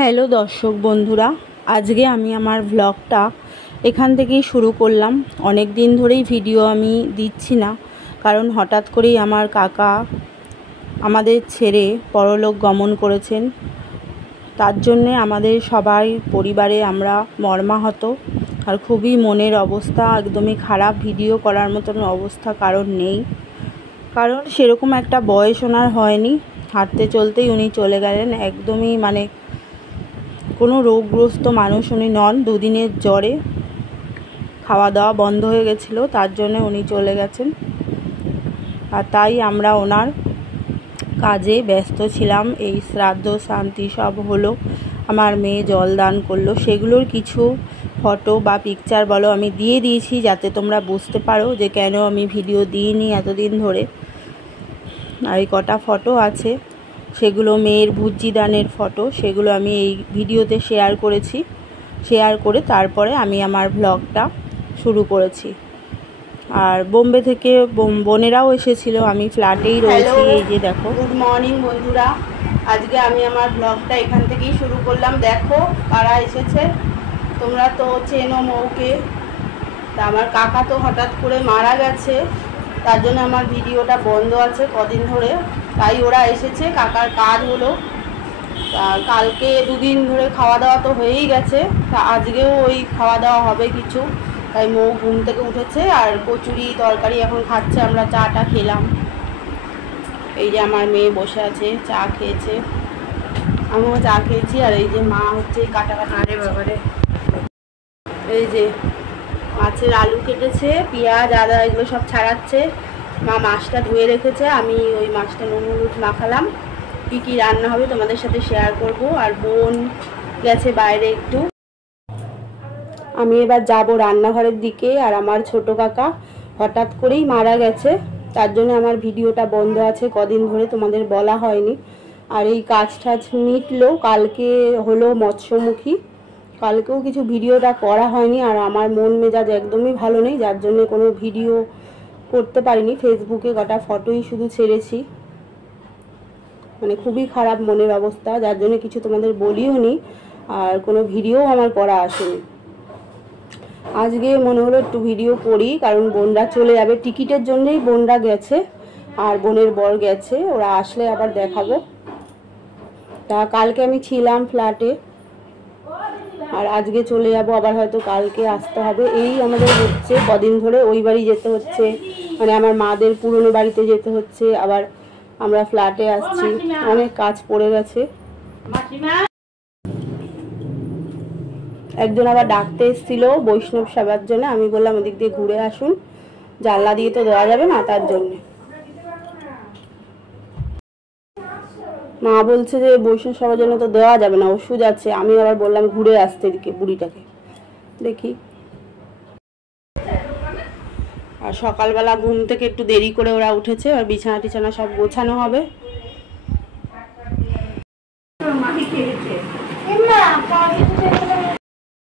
Hello দর্শক বন্ধুরা, আজকে আমি আমার ব্লগটা এখান থেকেই শুরু করলাম। অনেক দিন ধরেই ভিডিও আমি দিচ্ছি না, কারণ হঠাৎ করেই আমার কাকা আমাদের ছেড়ে পরলোক গমন করেছেন। তার জন্যে আমাদের সবাই পরিবারে আমরা মর্মাহত, আর খুবই মনের অবস্থা একদমই খারাপ। ভিডিও করার মতন অবস্থা কারণ নেই, কারণ সেরকম একটা বয়স ওনার হয়নি। হাঁটতে চলতেই উনি চলে গেলেন। একদমই কোনো রোগগ্রস্ত মানুষ উনি নন। দুদিনের জ্বরে খাওয়া দাওয়া বন্ধ হয়ে গেছিলো, তার জন্য উনি চলে গেছেন। আর তাই আমরা ওনার কাজে ব্যস্ত ছিলাম। এই শ্রাদ্ধ শান্তি সব হলো, আমার মেয়ে জল দান করলো, সেগুলোর কিছু ফটো বা পিকচার বলো আমি দিয়ে দিয়েছি, যাতে তোমরা বুঝতে পারো যে কেন আমি ভিডিও দিইনি এতদিন ধরে। আর এই কটা ফটো আছে, সেগুলো মেয়ের ভুজি দানের ফটো, সেগুলো আমি এই ভিডিওতে শেয়ার করেছি। শেয়ার করে তারপরে আমি আমার ব্লগটা শুরু করেছি। আর বোম্বে থেকে বোনেরাও এসেছিলো, আমি ফ্ল্যাটেই রয়েছি। এই যে দেখো, গুড মর্নিং বন্ধুরা, আজকে আমি আমার ব্লগটা এখান থেকেই শুরু করলাম। দেখো কারা এসেছে, তোমরা তো চেনো মৌকে। তা আমার কাকা তো হঠাৎ করে মারা গেছে, তার জন্য আমার ভিডিওটা বন্ধ আছে কদিন ধরে। তাই ওরা এসেছে, কাকার কাজ হলো। তা কালকে দুদিন ধরে খাওয়া দাওয়া তো হয়েই গেছে, তা আজকেও ওই খাওয়া দাওয়া হবে কিছু। তাই মৌ ঘুম থেকে উঠেছে আর কচুরি তরকারি এখন খাচ্ছে। আমরা চাটা খেলাম। এই যে আমার মেয়ে বসে আছে, চা খেয়েছে, আমিও চা খেয়েছি। আর এই যে মা হচ্ছে কাটা আরে বাবারে, এই যে মাছের আলু কেটেছে, পেঁয়াজ আদা এগুলো সব ছাড়াচ্ছে। মা মাছটা ধুয়ে রেখেছে, আমি ওই মাছটা নুন হলুদ মাখালাম। কী কী রান্না হবে তোমাদের সাথে শেয়ার করব। আর বোন গেছে বাইরে একটু, আমি এবার যাব রান্নাঘরের দিকে। আর আমার ছোট কাকা হঠাৎ করেই মারা গেছে, তার জন্য আমার ভিডিওটা বন্ধ আছে কদিন ধরে, তোমাদের বলা হয়নি। আর এই কাজ টাজ মিটলো, কালকে হলো মৎস্যমুখী, কালকেও কিছু ভিডিওটা করা হয়নি। আর আমার মন মেজাজ একদমই ভালো নেই, যার জন্য কোনো ভিডিও করতে পারিনি। ফেসবুকে কটা ফটোই শুধু ছেড়েছি, খুবই খারাপ মনের অবস্থা, যার জন্য কিছু তোমাদের বলিও নি, আর কোনো ভিডিও আমার করা আসেনি। আজকে মনে হলো একটু ভিডিও করি, কারণ বোনরা চলে যাবে, টিকিটের জন্যই বোনরা গেছে আর বোনের বর গেছে, ওরা আসলে আবার দেখাবো। তা কালকে আমি ছিলাম ফ্ল্যাটে, আর আজকে চলে যাব আবার, হয়তো কালকে আসতে হবে। এই আমাদের হচ্ছে কদিন ধরে ওই বাড়ি যেতে হচ্ছে, আমার মাদের পুরনো বাড়িতে যেতে হচ্ছে, আবার আমরা ফ্ল্যাটে আসছি, অনেক কাজ পড়ে গেছে। একজন আবার ডাকতে এসেছিল বৈষ্ণব সেবার জন্য, আমি বললাম ওদিক দিয়ে ঘুরে আসুন, জানলা দিয়ে তো দেওয়া যাবে না, তার জন্যে। মা বলছে যে বৈষ্ণব সেবার জন্য তো দেওয়া যাবে না, ওষুধ আছে। আমি আবার বললাম ঘুরে আসতে এদিকে বুড়িটাকে দেখি। আর সকালবেলা ঘুম থেকে একটু দেরি করে ওরা উঠেছে, আর বিছানা টিছানা সব গোছানো হবে।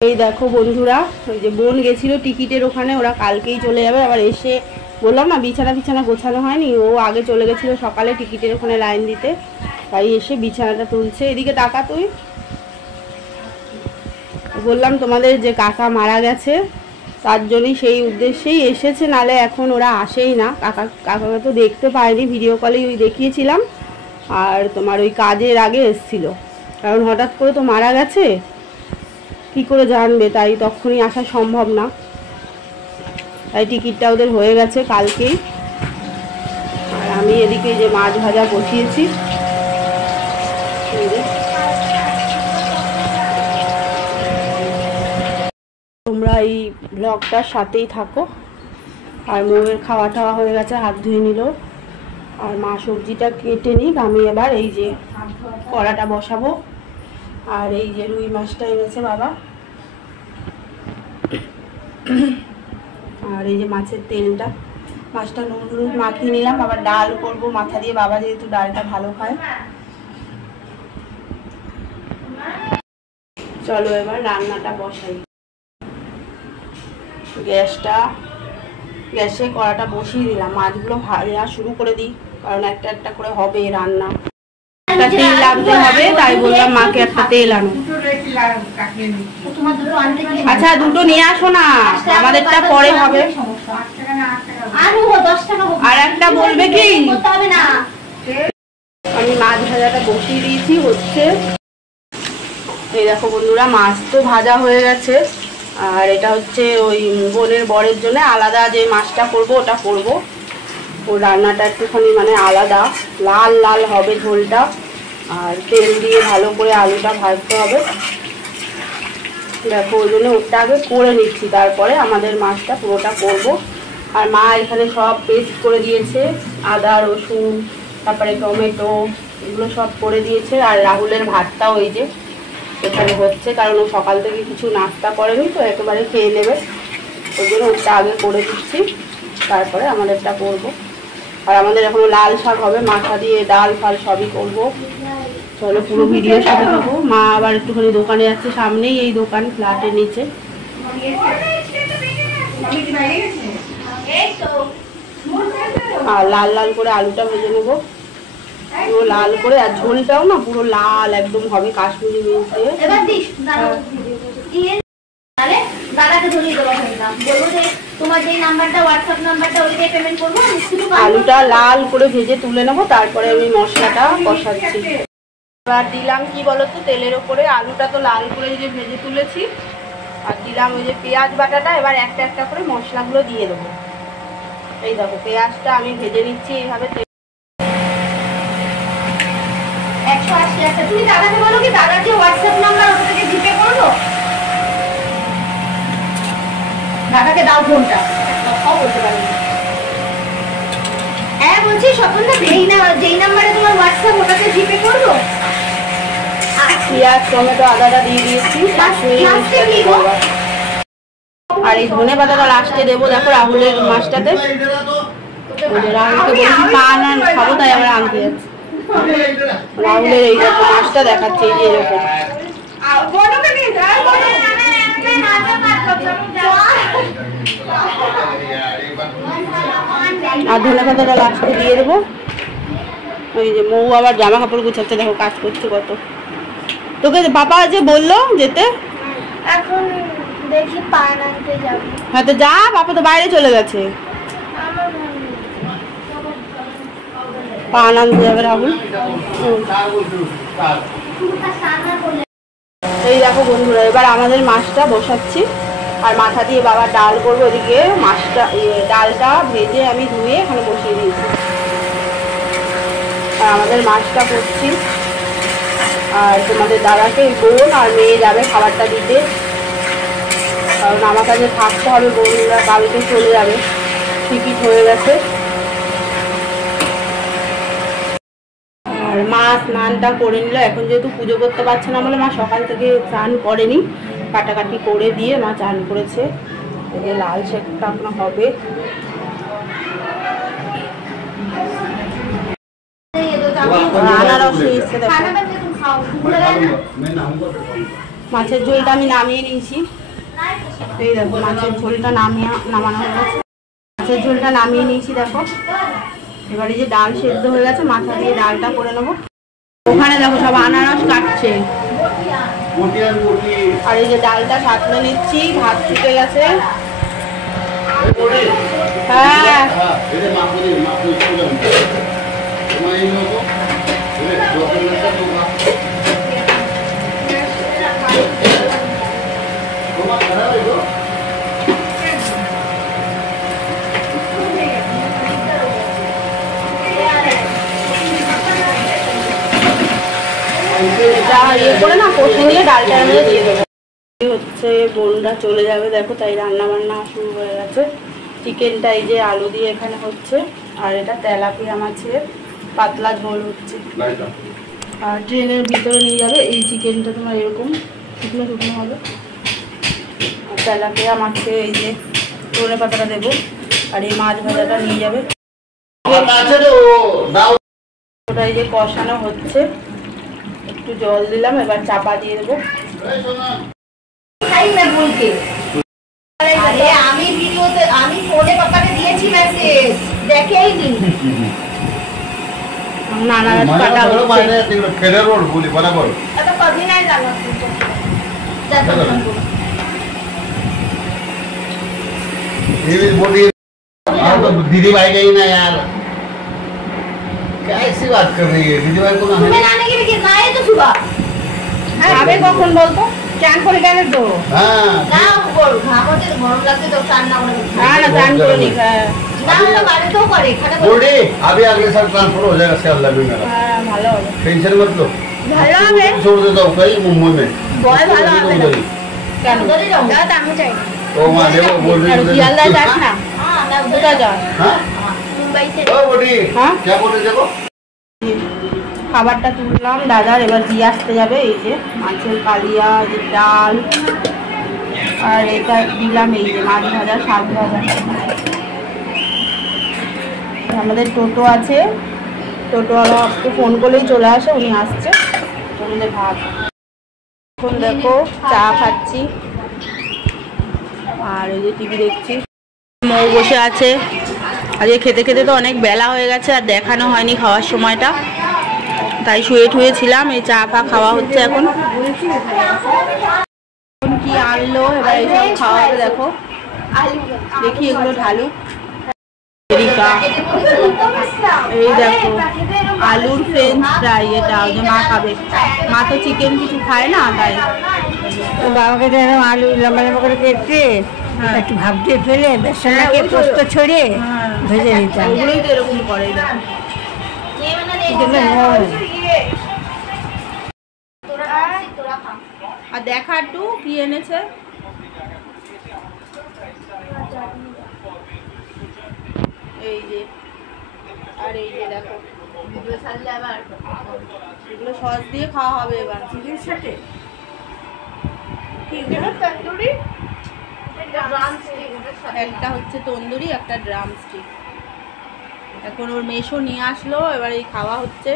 এই দেখো বন্ধুরা, ওই যে বোন গেছিল টিকিটের ওখানে, ওরা কালকেই চলে যাবে। আবার এসে বললাম না বিছানা গোছানো হয়নি, ও আগে চলে গেছিল সকালে টিকিটের ওখানে লাইন দিতে, তাই এসে বিছানাটা তুলছে। এদিকে টাকা তুই, বললাম তোমাদের যে কাকা মারা গেছে, তার জন্যই সেই উদ্দেশ্যেই এসেছে, নালে এখন ওরা আসেই না। কাকাকে তো দেখতে পায়নি, ভিডিও কলেই ওই দেখিয়েছিলাম। আর তোমার ওই কাজের আগে এসছিল, কারণ হঠাৎ করে তো মারা গেছে, কি করে জানবে, তাই তখনই আসা সম্ভব না। তাই টিকিটটা ওদের হয়ে গেছে কালকেই। আর আমি এদিকে যে মাছ ভাজা বসিয়েছি, তোমরা এই ব্লগটার সাথেই থাকো। আর মৌয়ের খাওয়া টাওয়া হয়ে গেছে, হাত ধুয়ে নিল। আর মা সবজিটা কেটে নিক, আমি এবার এই যে কড়াটা বসাবো। আর এই যে রুই মাছটা এনেছে বাবা, আর এই যে মাছের তেলটা, মাছটা নুন হলুদ মাখিয়ে নিলাম। আবার ডাল করব মাথা দিয়ে, বাবা যেহেতু ডালটা ভালো খায়। চলো এবার রান্নাটা বসাই। গ্যাসে কড়াটা বসিয়ে দিলাম, মাছগুলো ভাজা শুরু করে দিই, কারণ একটা একটা করে হবে রান্না। একটা তেল আনতে হবে, তাই বললাম মাকে একটা তেল আনো। আচ্ছা দুটো নিয়ে আসো না, আমাদেরটা পরে হবে। আর একটা বলবে কি, আমি মাছ ভাজাটা বসিয়ে দিয়েছি, হচ্ছে। এই দেখো বন্ধুরা, মাছ তো ভাজা হয়ে গেছে। আর এটা হচ্ছে ওই বোনের বরের জন্য আলাদা যে মাছটা করব ওটা করব। ও রান্নাটা একটুখানি মানে আলাদা, লাল লাল হবে ঝোলটা। আর তেল দিয়ে ভালো করে আলুটা ভাজতে হবে। দেখো ওই জন্য ওটা আগে করে নিচ্ছি, তারপরে আমাদের মাছটা পুরোটা করব। আর মা এখানে সব পেস্ট করে দিয়েছে, আদা রসুন তারপরে টমেটো এগুলো সব করে দিয়েছে। আর রাহুলের ভাতটাও এই যে এখানে হচ্ছে, কারণ ও সকাল থেকে কিছু নাস্তা করেনি, তো একেবারে খেয়ে নেবে, ওই জন্য ওটা আগে করে দিচ্ছি, তারপরে আমাদেরটা করবো। আর আমাদের এখনো লাল শাক হবে, মাথা দিয়ে ডাল ফাল সবই করবো। চলো পুরো ভিডিওর সাথে থাকবো। মা আবার একটুখানি দোকানে যাচ্ছে, সামনেই এই দোকান, ফ্ল্যাটের নিচে। আর লাল লাল করে আলুটা ভেজে নেবো, পুরো লাল করে। আর ঝোলটাও না পুরো লাল একদম হবে, কাশ্মীরি মির্চ দিয়ে। আলুটা লাল করে ভেজে তুলে নেবো, তারপরে আমি মশলাটা কষাচ্ছি। এবার দিলাম কি বলতো, তেলের ওপরে আলুটা তো লাল করে যে ভেজে তুলেছি, আর দিলাম ওই যে পেঁয়াজ বাটাটা। এবার একটা একটা করে মশলাগুলো দিয়ে দেবো। এই দেখো পেঁয়াজটা আমি ভেজে নিচ্ছি এইভাবে। 180 আছে, তুমি দাদাকে বলো কি, দাদার যে হোয়াটসঅ্যাপ নাম্বার ওটা থেকে জিপে করবো, দাদাকে দাও ফোনটা, কথাও বলতে পারবে না। হ্যাঁ বলছি স্বপনদা, যেই নাম্বারে তোমার হোয়াটসঅ্যাপ ওটাতে জিপে করবো। পেঁয়াজ টমেটো আদাটা দিয়ে দিয়েছি, আর এই ধনে পাতাটা লাস্টে দেবো। দেখো রাহুলের মাছটাতে, রাহুলকে বলছি পা আনান খাবো, তাই আবার আনতে যাচ্ছি। রাহুলের এইরকম মাছটা দেখাচ্ছে, এই যে এরকম। আর ধনে পাতাটা লাস্টে দিয়ে দেবো। ওই যে মৌ আবার জামা কাপড় গুছাচ্ছে, দেখো কাজ করছে কত। তোকে বাবা যে বললো যেতে, এখন দেখি পান আনতে যাব। হ্যাঁ তো যা, বাবা তো বাইরে চলে গেছে, পান আনতে যাবে রাহুল। এই দেখো বন্ধুরা, এবার আমাদের মাছটা বসাচ্ছি। আর মাথা দিয়ে বাবা ডাল করবো। ওদিকে মাছটা ডালটা ভেজে আমি ধুয়ে এখানে বসিয়ে দিয়েছি, আর আমাদের মাছটা করছি। আর তোমাদের দাদাকে বোন আর মেয়ে যাবে খাবারটা দিতে, কারণ আমার কাছে থাকতে হবে। বোনরা কালকে চলে যাবে, টিকিট হয়ে গেছে। আর মা স্নানটা করে নিল। এখন যেহেতু পুজো করতে পারছে না বলে মা সকাল থেকে স্নান করেনি, কাটাকাটি করে দিয়ে মা চান করেছে। এই যে লাল শেকটা আপনার হবে। আনারস এসছে দেখো। মাছের ঝোলটা আমি নামিয়ে নিয়েছি। এই দেখো মাছের ঝোলটা নামানো হয়ে গেছে। মাছের ঝোলটা নামিয়ে নিয়েছি দেখো। এবারে যে ডাল সেদ্ধ হয়ে গেছে, মাথা দিয়ে ডালটা করে নেবো। ওখানে দেখো সব আনারস কাটছে। আর এই যে ডালটা সাঁতলে নিচ্ছি, ভাত ফুটে গেছে। হ্যাঁ ইয়ে করে না কষে নিয়ে ডালটার মধ্যে দিয়ে দেবো। হচ্ছে বোনরা চলে যাবে দেখো, তাই রান্না বান্না শুরু হয়ে গেছে। চিকেনটা এই যে আলু দিয়ে এখানে হচ্ছে, আর এটা তেলাপিয়া মাছের পাতলা ঝোল হচ্ছে। আর ট্রেনের ভিতরে নিয়ে যাবে। এই চিকেনটা তোমার এরকম শুকনো শুকনো হবে। আর তেলাপিয়া মাছে এই যে ধনে পাতাটা দেবো, আর এই মাছ ভাজাটা নিয়ে যাবে। ওটা এই যে কষানো হচ্ছে, একটু জল দিলাম, এবার চাপা দিয়ে দেবো। আমি ফোনে পাপাকে দিয়েছি মেসেজ, দেখেইনি। নানাজ কাটা হচ্ছে। आता कधी नाही लागत त्याचं दीदी भाई गई ना यार, क्या ऐसी बात कर रही है? दीदी भाई को तुम्ही नाणे गेले नाही तो सुबह খাবে কখন বলতো? চান করে গেলে তো। हाँ না বল ঘামতে গরম লাগতে তো চান না করে না চান করে নি। না ওটা বাড়িতেও করে এখানে बोली अभी अगले साल ट्रांसफर हो जाएगा सियालदह में मेरा, হ্যাঁ ভালো হবে। टेंशन मत लो। ভালো হবে छोड़ देता हूँ कहीं मुंबई में। বয় ভালো হবে না কেন? উधर ही रहूं दादा আমি চাই तो वहाँ देखो बोल रही আর है শিয়ালদা যাস না? हां ना उधर কোথায় যাস? हाँ मुंबई से ओ बोली हाँ? क्या बोल रहे देखो খাবারটা তুললাম দাদার, এবার দিয়ে আসতে যাবে। এই যে মাছের কালিয়া, এই যে ডাল, আর এটা দিলাম এই যে মাছ ভাজা, শাক ভাজা। আমাদের টোটো আছে, টোটোওয়ালাকে ফোন করলেই চলে আসে, উনি আসছে। আমাদের ভাত এখন দেখো চা খাচ্ছি আর এই যে টিভি দেখছি। মৌ বসে আছে। আজকে খেতে খেতে তো অনেক বেলা হয়ে গেছে, আর দেখানো হয়নি খাওয়ার সময়টা, তাই শুয়ে ঠুয়েছিলাম। এই চা ফা খাওয়া হচ্ছে এখন। কি আনলো এবার এইসব খাওয়াবে দেখো, দেখি এগুলো ঢালু। এরিকা এই দেখো আলুর ফ্রেঞ্চ ফ্রাই, এটা ওই যে মা খাবে। মা তো চিকেন কিছু খায় না, তাই বাবাকে তো এরকম আলু লম্বা লম্বা করে কেটে একটু ভাপ দিয়ে ফেলে বেসনটাকে পোস্ত ছড়িয়ে ভেজে দিতাম। ওগুলোই তো এরকম করে দেখো। ये वाला এটা নরম। तोरा खा আর দেখা একটু কি এনেছে। এই যে আর এই যে দেখো ভিডিও ছাড়লে আবার এগুলো সস দিয়ে খাওয়া হবে এবার চিকেন সাথে। কি এগুলো? তন্দুরি এটা ড্রাম স্টিক একটা হচ্ছে তন্দুরি, একটা ড্রাম স্টিক। এখন ওর মেশো নিয়ে আসলো, এবার এই খাওয়া হচ্ছে।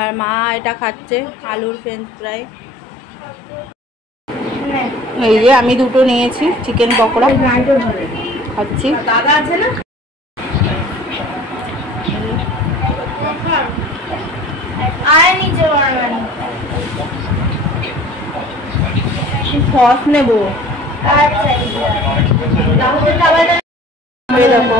আর মা এটা খাচ্ছে আলুর ফ্রেঞ্চ ফ্রাই। এই যে আমি দুটো নিয়েছি চিকেন পকোড়া খাচ্ছি। দাদা আছে না আয় নিচে বানাবেন সস নেবো। আচ্ছা তাহলে খাবার এই দেখো